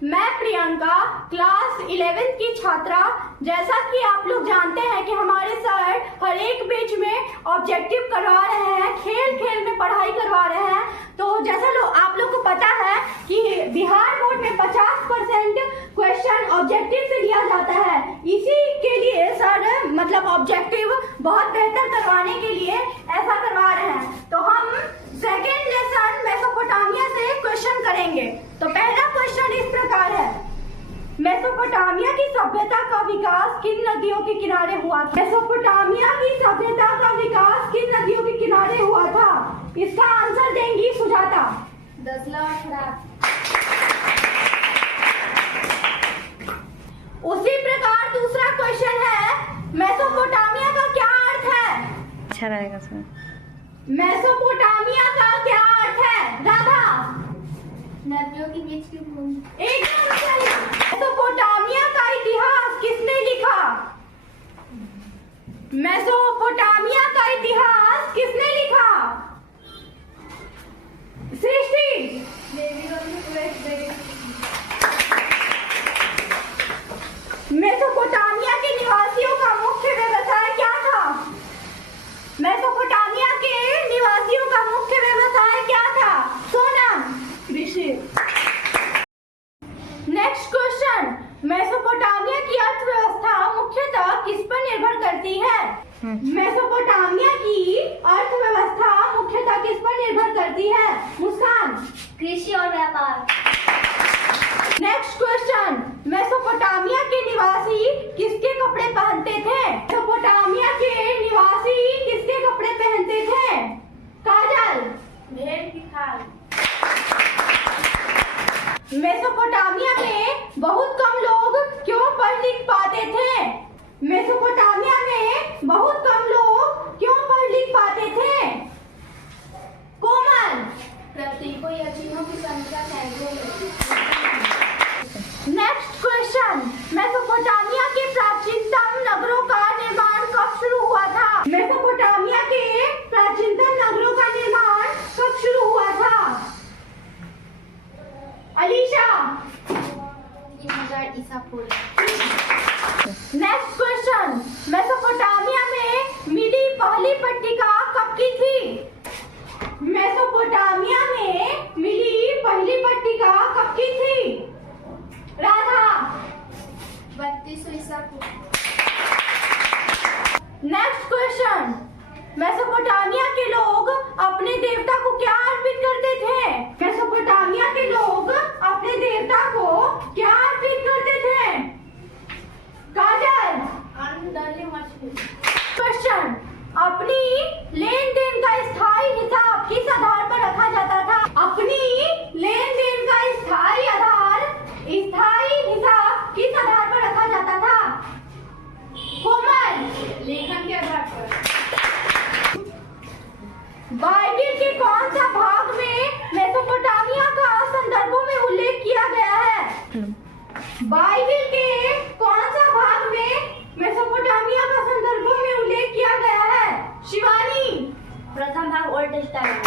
मैं Priyanka class 11th की छात्रा। जैसा कि आप लोग जानते हैं कि हमारे सर हर एक बैच में ऑब्जेक्टिव करवा रहे हैं, खेल खेल में पढ़ाई करवा रहे हैं। तो जैसा आप लोग को पता है कि बिहार बोर्ड में 50% क्वेश्चन ऑब्जेक्टिव से लिया जाता है। इसी के लिए सर मतलब ऑब्जेक्टिव बहुत बेहतर करवाने के लिए ऐसा करवा रहे हैं। तो हम सेकेंड लेसन मेसोपोटामिया से क्वेश्चन करेंगे। तो पहला क्वेश्चन इस प्रकार है, मेसोपोटामिया की सभ्यता का विकास किन नदियों के किनारे हुआ था? मेसोपोटामिया की सभ्यता का विकास किन नदियों के किनारे हुआ था? इसका आंसर देंगी सुजाता। उसी प्रकार दूसरा क्वेश्चन है, मेसोपोटामिया का क्या अर्थ है? अच्छा रहेगा सर। मेसोपोटामिया का क्या अर्थ है? राधा। नदियों के बीच की भूमि। एकदम सही। मेसोपोटामिया का इतिहास किसने लिखा? मेसोपोटामिया का इतिहास किसने लिखा? सृष्टि। मेसोपोटामिया के निवासियों का मुख्य व्यवसाय क्या था? मेसोपोटामिया के निवासियों का मुख्य व्यवसाय क्या था? सोनम। कृषि। नेक्स्ट क्वेश्चन, मेसोपोटामिया की अर्थव्यवस्था मुख्यतः किस पर निर्भर करती है? मेसोपोटामिया की अर्थव्यवस्था मुख्यतः किस पर निर्भर करती है? मुस्कान। कृषि और व्यापार। नेक्स्ट क्वेश्चन, मेसोपोटामिया के निवासी किसके कपड़े पहनते थे? मेसोपोटामिया के निवासी किसके कपड़े पहनते थे? काजल। भेड़ की खाल। मेसोपोटामिया में बहुत कम लोग क्यों पढ़ लिख पाते थे? मेसोपोटामिया में बहुत कम लोग क्यों पढ़ लिख पाते थे? कोमल। प्रतीकों या चिन्हों की संख्या सैकड़ों में। नेक्स्ट क्वेश्चन, मेसोपोटामिया के प्राचीनतम नगरों का निर्माण कब शुरू हुआ था? मेसोपोटामिया के प्राचीनतम नगरों का निर्माण कब शुरू हुआ था? अलीशा। 3000 ईसा पूर्व। नेक्स्ट क्वेश्चन, मेसोपोटामिया में मिली पहली पट्टिका कब की थी? मेसोपोटामिया में मिली पहली पट्टिका कब की थी? राधा। 3200 ईसा पूर्व। नेक्स्ट क्वेश्चन, मेसोपोटामिया के लोग अपने देवता को क्या अर्पित करते थे? मेसोपोटामिया के लोग अपने देवता को क्या अर्पित करते थे? काजल। अंडे मछली। क्वेश्चन, अपनी लेन देन का स्थायी हिसाब किस आधार पर रखा जाता था? अपनी लेन देन का स्थायी हिसाब किस आधार पर रखा जाता था? कोमल। लेखन के आधार पर। बाइबिल के कौन सा भाग में मेसोपोटामिया का संदर्भों में उल्लेख किया गया है? बाइबिल के कौन सा भाग में मेसोपोटामिया का संदर्भों में उल्लेख किया गया है? शिवानी। प्रथम भाग old testament.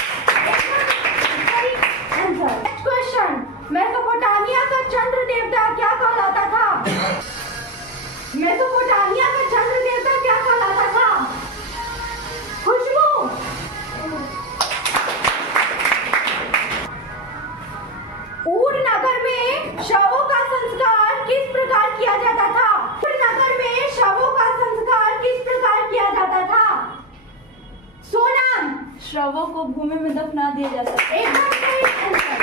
Next question, Mesopotamia का चंद्र देवता क्या कहलाता था? मेसोपोटामिया का चंद्र देवता क्या कहलाता था? खुशबू। ऊर नगर में शवों का संस्कार किस प्रकार किया जाता था? ऊर नगर में शवों का संस्कार किस प्रकार किया जाता था? सोनम। शवों को भूमि में दफना दिया जाता है। एकदम सही आंसर।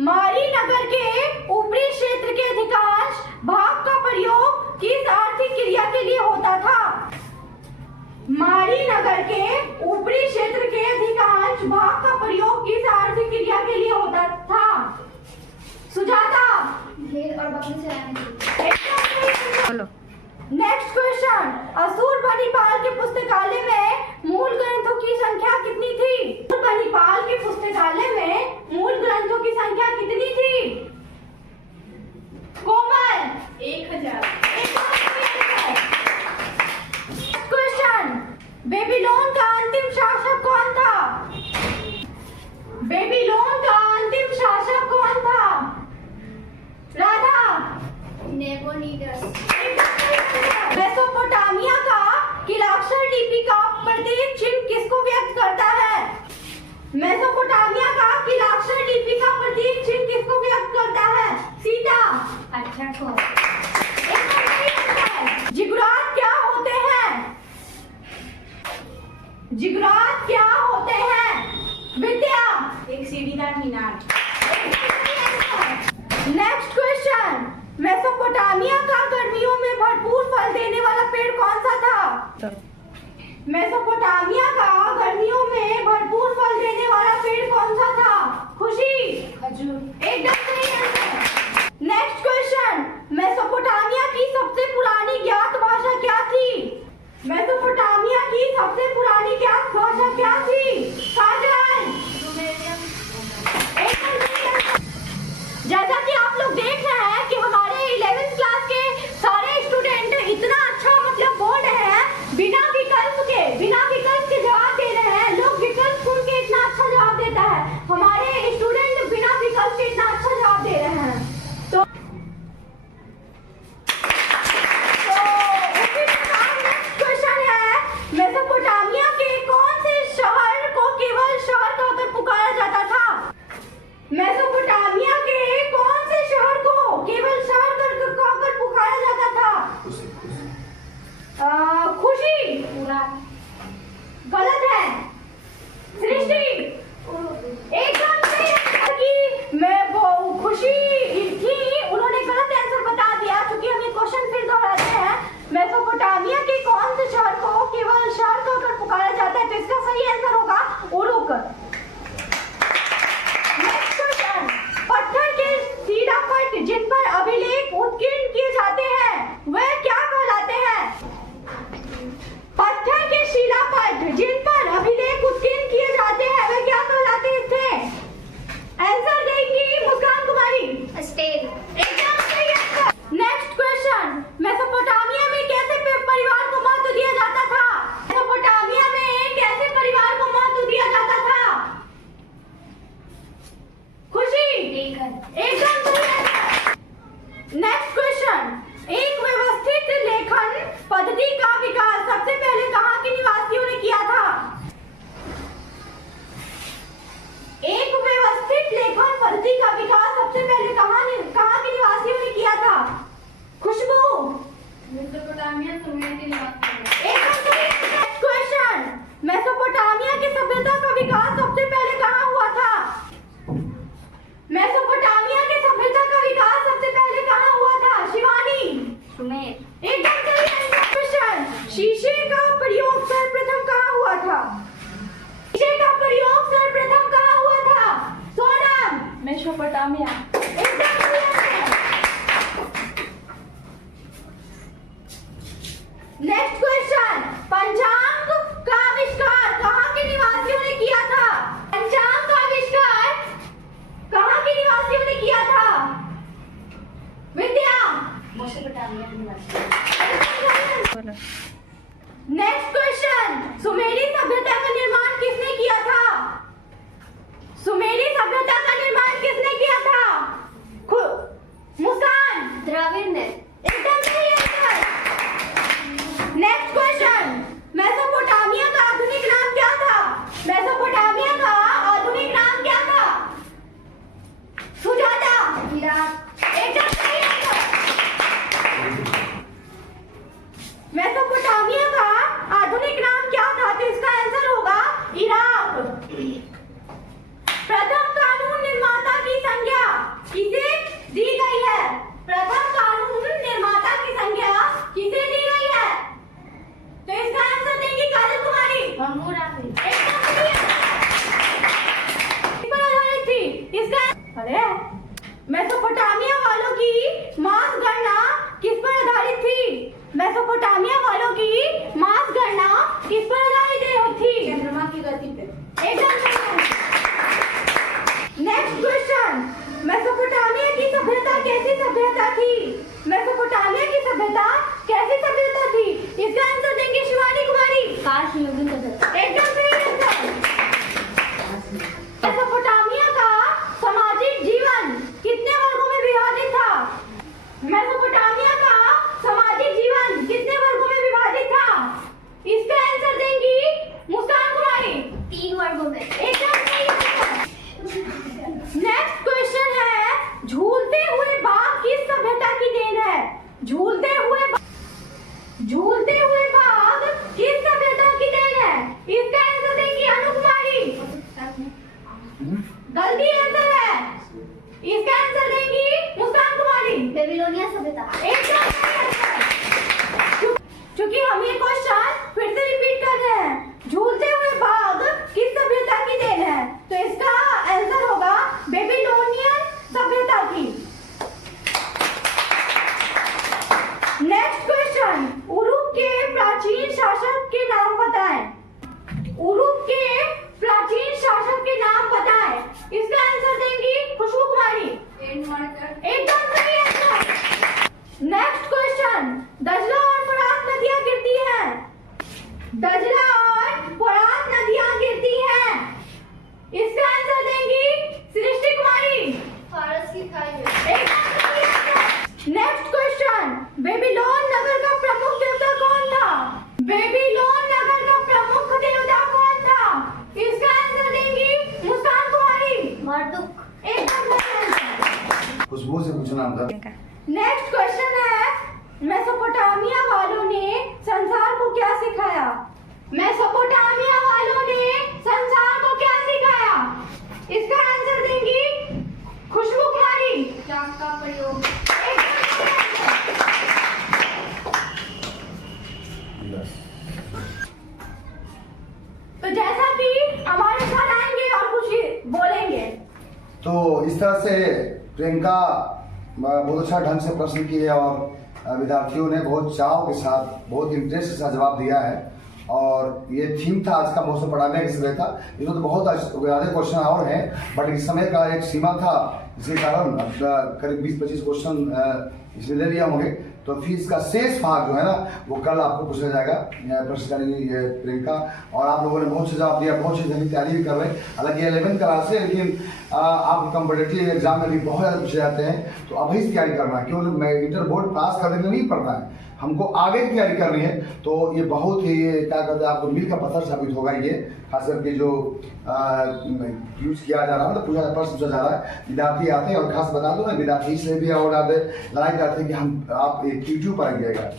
मारी नगर के ऊपरी क्षेत्र के अधिकांश भाग का प्रयोग किस आर्थिक क्रिया के लिए होता था? मारी नगर के ऊपरी क्षेत्र के अधिकांश भाग का प्रयोग किस आर्थिक क्रिया के लिए होता था? सुजाता। भेड़ और बकरी चराने के लिए। एकदम सही आंसर। बोलो। नेक्स्ट क्वेश्चन, असुर बनिपाल के पुस्तकालय में मूल ग्रंथों की संख्या कितनी थी? असुर बनिपाल के पुस्तकालय में मूल ग्रंथों की संख्या कितनी थी? कोमल। 1000। क्वेश्चन, बेबीलोन का अंतिम शासक कौन था? बेबीलोन का अंतिम मेसोपोटामिया का गर्मियों में भरपूर फल देने वाला पेड़ कौन सा था? खुशी, खजूर। एकदम सही आंसर। नेक्स्ट क्वेश्चन, मेसोपोटामिया की सबसे पुरानी ज्ञात भाषा क्या थी? मेसोपोटामिया की सबसे पुरानी ज्ञात भाषा क्या थी? काजल, एकदम सही आंसर। जैसा कि आप लोग देख रहे हैं कि हमारे 11th क्लास के सारे स्टूडेंट इतना अच्छा मतलब बोल रहे हैं, बिना विकल्प के जवाब दे रहे हैं। लोग विकल्प सुन के इतना अच्छा जवाब देता है, हमारे स्टूडेंट बिना विकल्प के इतना अच्छा जवाब दे रहे हैं। तो उसी के साथ नेक्स्ट क्वेश्चन है, मेसोपोटामिया के कौन से शहर को केवल शहर कहकर पुकारा जाता था? मेसोपोटामिया के कौन से शहर को केवल शहर कहकर पुकारा जाता था? खुशी, पूरा। गलत है। सृष्टि, एकदम सही आंसर की मैं वो खुशी थी, उन्होंने गलत आंसर बता दिया। क्योंकि हम ये क्वेश्चन फिर दोहराते हैं, मेसोपोटामिया के कौन से शहर को केवल शहर कहकर पुकारा जाता है, तो इसका सही आंसर होगा उरुक। नेक्स्ट क्वेश्चन, पत्थर के शिलापट जिन पर अभिलेख उत्कीर्ण किए जाते हैं वह क्या कहलाते हैं? पत्थर के शिलापट जिन पर अभिलेख उत्कीर्ण किए जाते हैं वे क्या कहलाते थे? आंसर देंगी मुस्कान कुमारी। स्टेल। एकदम सही आंसर। नेक्स्ट क्वेश्चन, मेसोपोटामिया में कैसे परिवार को महत्व दिया जाता था? मेसोपोटामिया में कैसे परिवार को महत्व दिया जाता था? खुशी, एकदम सही आंसर। नेक्स्ट क्वेश्चन, एक व्यवस्थित लेखन पद्धति का विकास सबसे पहले कहाँ के निवासियों ने किया था? एक व्यवस्थित लेखन पद्धति का विकास सबसे पहले कहाँ के निवासियों ने किया था? खुशबू, मेसोपोटामिया सुमेर के निवासी। एकदम सही। नेक्स्ट क्वेश्चन, मेसोपोटामिया की सभ्यता का विकास सबसे पहले कहाँ हुआ था? मेसोपोटामिया की सभ्यता का विकास सबसे पहले कहाँ हुआ था? शिवानी, सुमेर। एकदम सही आंसर। क्वेश्चन, शीशे का प्रयोग सर्वप्रथम कहाँ हुआ था? शीशे का प्रयोग सर्वप्रथम कहाँ हुआ था? सोनम, मेसोपोटामिया। एकदम सही आंसर। नेक्स्ट क्वेश्चन, पंचांग का आविष्कार कहाँ के निवासियों ने किया था? पंचांग का आविष्कार कहाँ के निवासियों ने किया था? विद्या, मेसोपोटामिया के निवासी। बोलो। नेक्स्ट क्वेश्चन, सुमेरी सभ्यता का निर्माण किसने किया था? सुमेरी सभ्यता का निर्माण किसने किया था? मुस्कान, द्रविड़ ने। एकदम सही आंसर। नेक्स्ट क्वेश्चन, मेसोपोटामिया का आधुनिक नाम क्या था? मेसोपोटामिया का आधुनिक नाम क्या था? सुजाता, इराक। एकदम सही आंसर। मेसोपोटामिया का आधुनिक नाम क्या था? तो इसका आंसर होगा इराक। प्रथम कानून निर्माता की संज्ञा किसे दी गई है? प्रथम कानून निर्माता की संज्ञा किसे दी गई है? तो इसका आंसर देंगी काजल कुमारी। हम्मुराबी। एकदम सही आंसर। इस पर आधारित थी। इसका अरे मेसोपोटामिया वालों की मास गणना किस पर आधारित थी? मेसोपोटामिया वालों की मास गणना किस पर आधारित थी? चंद्रमा की गति पे। एकदम सही। नेक्स्ट क्वेश्चन, मेसोपोटामिया की सभ्यता कैसी सभ्यता थी? मेसोपोटामिया की सभ्यता कैसी सभ्यता थी? इसका आंसर देंगे शिवानी कुमारी। काश युगीन सभ्यता। एकदम सही आंसर। मेसोपोटामिया का सामाजिक जीवन कितने वर्गों में विभाजित था? मेसोपोटामिया का सामाजिक जीवन कितने वर्गों में विभाजित था? इसका आंसर देंगी मुस्कान कुमारी। 3 वर्गों में। एकदम सही आंसर। नेक्स्ट क्वेश्चन है, झूलते हुए बाघ किस सभ्यता की देन है? झूलते हुए बाघ किस सभ्यता की देन है? इसका आंसर देंगी अनु कुमारी। गलती आंसर है। इसका आंसर देंगी मुस्कान कुमारी। बेबीलोनिया सभ्यता। एकदम सही आंसर। क्योंकि हम ये क्वेश्चन खुशबू से पूछना था। नेक्स्ट क्वेश्चन है, मेसोपोटामिया वालों ने संसार को क्या सिखाया? मेसोपोटामिया वालों ने संसार को क्या सिखाया? इसका आंसर देंगी खुशबू कुमारी। चाक का प्रयोग। तो जैसा कि हमारे सर आएंगे और कुछ बोलेंगे। तो इस तरह से प्रियंका बहुत अच्छा ढंग से प्रश्न किए और विद्यार्थियों ने बहुत चाव के साथ बहुत इंटरेस्ट के साथ जवाब दिया है। और ये थीम था आज का मेसोपोटामिया के समय था। इसमें तो बहुत ज़्यादा क्वेश्चन और हैं, बट इस समय का एक सीमा था, जिसके कारण करीब 20-25 क्वेश्चन इसमें ले लिया होंगे। तो फिर इसका शेष भाग जो है ना वो कल आपको पूछा जाएगा प्रश्न करेंगी प्रियंका। और आप लोगों ने बहुत से जवाब दिया, बहुत सी तैयारी भी कर रहे हैं। हालांकि 11th क्लास से, लेकिन आप कम्पिटेटिव एग्जाम में भी बहुत ज़्यादा पूछे जाते हैं। तो अभी से तैयारी करना है, केवल इंटर बोर्ड पास करने के लिए नहीं पढ़ना है, हमको आगे की तैयारी करनी है। तो ये बहुत ही क्या कहते हैं आपको मील का पत्थर साबित होगा ये, खास करके जो यूज किया जा रहा है, मतलब पूछा जा रहा है। विद्यार्थी आते हैं और खास बता दो ना, विद्यार्थी से भी और लड़ाई करते हैं कि हम आप एक यूट्यूब पर आइएगा,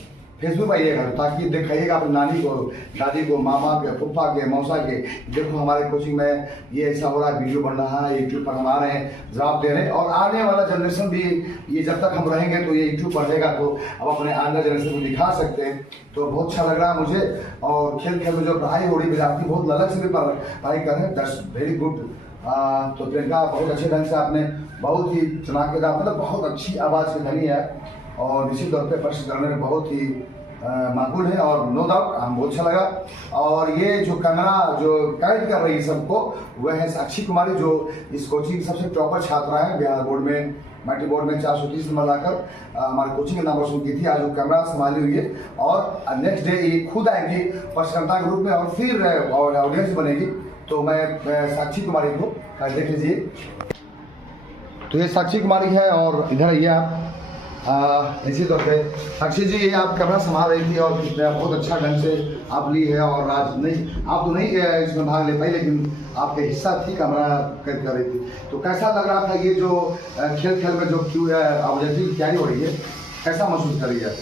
फेसबुक पर आइएगा, ताकि दिखाइएगा अपनी नानी को, दादी को, मामा के, फूफा के, मौसा के, देखो हमारे कोचिंग में ये ऐसा हो रहा है, वीडियो बन रहा है, यूट्यूब पर हम आ रहे हैं, जवाब दे रहे हैं। और आने वाला जनरेशन भी ये जब तक हम रहेंगे तो ये यूट्यूब बढ़ेगा, तो अब अपने आने जनरेशन को दिखा सकते हैं। तो बहुत अच्छा लग रहा है मुझे। और खेल खेल में जो पढ़ाई हो रही, विद्यार्थी बहुत ललक से भी पढ़ाई कर रहे हैं, दैट्स वेरी गुड। तो प्रियंका बहुत अच्छे ढंग से आपने बहुत ही चमकदार, मतलब बहुत अच्छी आवाज़ की धनी है और निश्चित तौर पर प्रश्न करने में बहुत ही माकूल है और नो डाउट हम बहुत अच्छा लगा। और ये जो कैमरा जो गाइड कर रही है सबको, वह है साक्षी कुमारी, जो इस कोचिंग की सबसे टॉपर छात्रा है। बिहार बोर्ड में, मैट्रिक बोर्ड में 430 नंबर लाकर हमारे कोचिंग का नाम रोशन की थी। आज वो कैमरा संभाली हुई है और नेक्स्ट डे ये खुद आएंगी पत्रकारिता के रूप में और फिर ऑडियंस बनेगी। तो मैं साक्षी कुमारी को देख लीजिए। तो ये साक्षी कुमारी है और इधर आइए आप। इसी तौर पे साक्षी जी, ये आप कैमरा संभाल रही थी और बहुत अच्छा ढंग से आप ली है। और आज नहीं, आप तो नहीं इसमें भाग ले पाई, लेकिन आपके हिस्सा थी, कैमरा कैद कर रही थी। तो कैसा लग रहा था ये जो खेल खेल में जो क्यों ऑब्जेक्टिव की तैयारी हो रही है, कैसा महसूस कर रही है?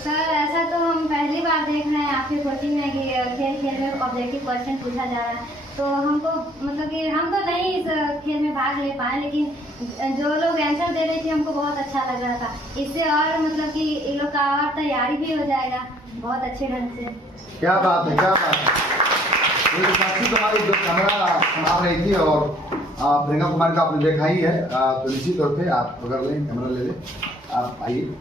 सर ऐसा तो हम पहली बार देख रहे हैं आपके कोचिंग में कि खेल खेल में ऑब्जेक्टिव क्वेश्चन पूछा जा रहा है। तो हमको मतलब कि हम तो नहीं इस खेल में भाग ले पाए, लेकिन जो लोग आंसर दे रहे थे हमको बहुत अच्छा लग रहा था। इससे और मतलब कि इन लोग का और तैयारी भी हो जाएगा बहुत अच्छे ढंग से। क्या बात है, क्या बात है। ये साक्षी कुमारी जो कैमरा संभाल रही थी और प्रियंका कुमारी का आपने देखा ही है। तो निश्चित तौर पे आप पकड़ लें, कैमरा ले लें, आप आइए।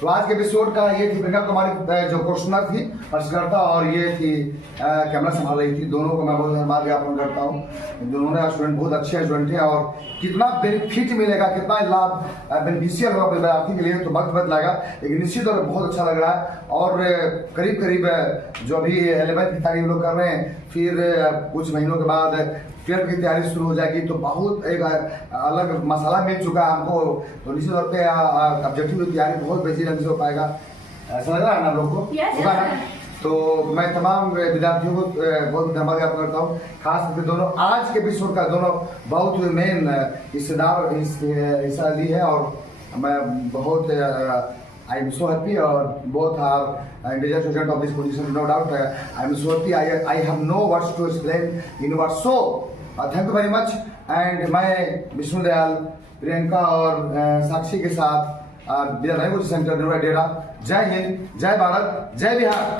तो आज के एपिसोड का ये थी प्रियंका कुमारी जो क्वेश्चनर थी, प्रश्नकर्ता, और ये थी कैमरा संभाल रही थी। दोनों को मैं बहुत धन्यवाद ज्ञापन करता हूँ। दोनों स्टूडेंट बहुत अच्छे स्टूडेंट हैं और कितना बेनिफिट मिलेगा, कितना लाभ बेनिफिशियल होगा विद्यार्थी के लिए, तो वक्त बदलाएगा। लेकिन निश्चित तौर पर बहुत अच्छा लग रहा है। और करीब करीब जो अभी 11th की तैयारी लोग कर रहे हैं, फिर कुछ महीनों के बाद 12th की तैयारी शुरू हो जाएगी। तो बहुत एक अलग मसाला मिल चुका है हमको। तो निश्चित तौर पे ऑब्जेक्टिव की तैयारी बहुत बेहतरीन ढंग से हो पाएगा, ऐसा लग रहा है ना आप लोग को? Yes, तो मैं तमाम विद्यार्थियों को बहुत धन्यवाद ज्ञापन करता हूँ, खास करके दोनों आज के एपिसोड का दोनों बहुत मेन हिस्सा ली है। और मैं बहुत I am so happy और both are individual student of this position, no doubt. I am so happy. I have no words to explain in words. So thank you very much. And मैं विष्णु दयाल, प्रियंका और साक्षी के साथ विद्यालय coaching centre डेरा। जय हिंद, जय भारत, जय बिहार।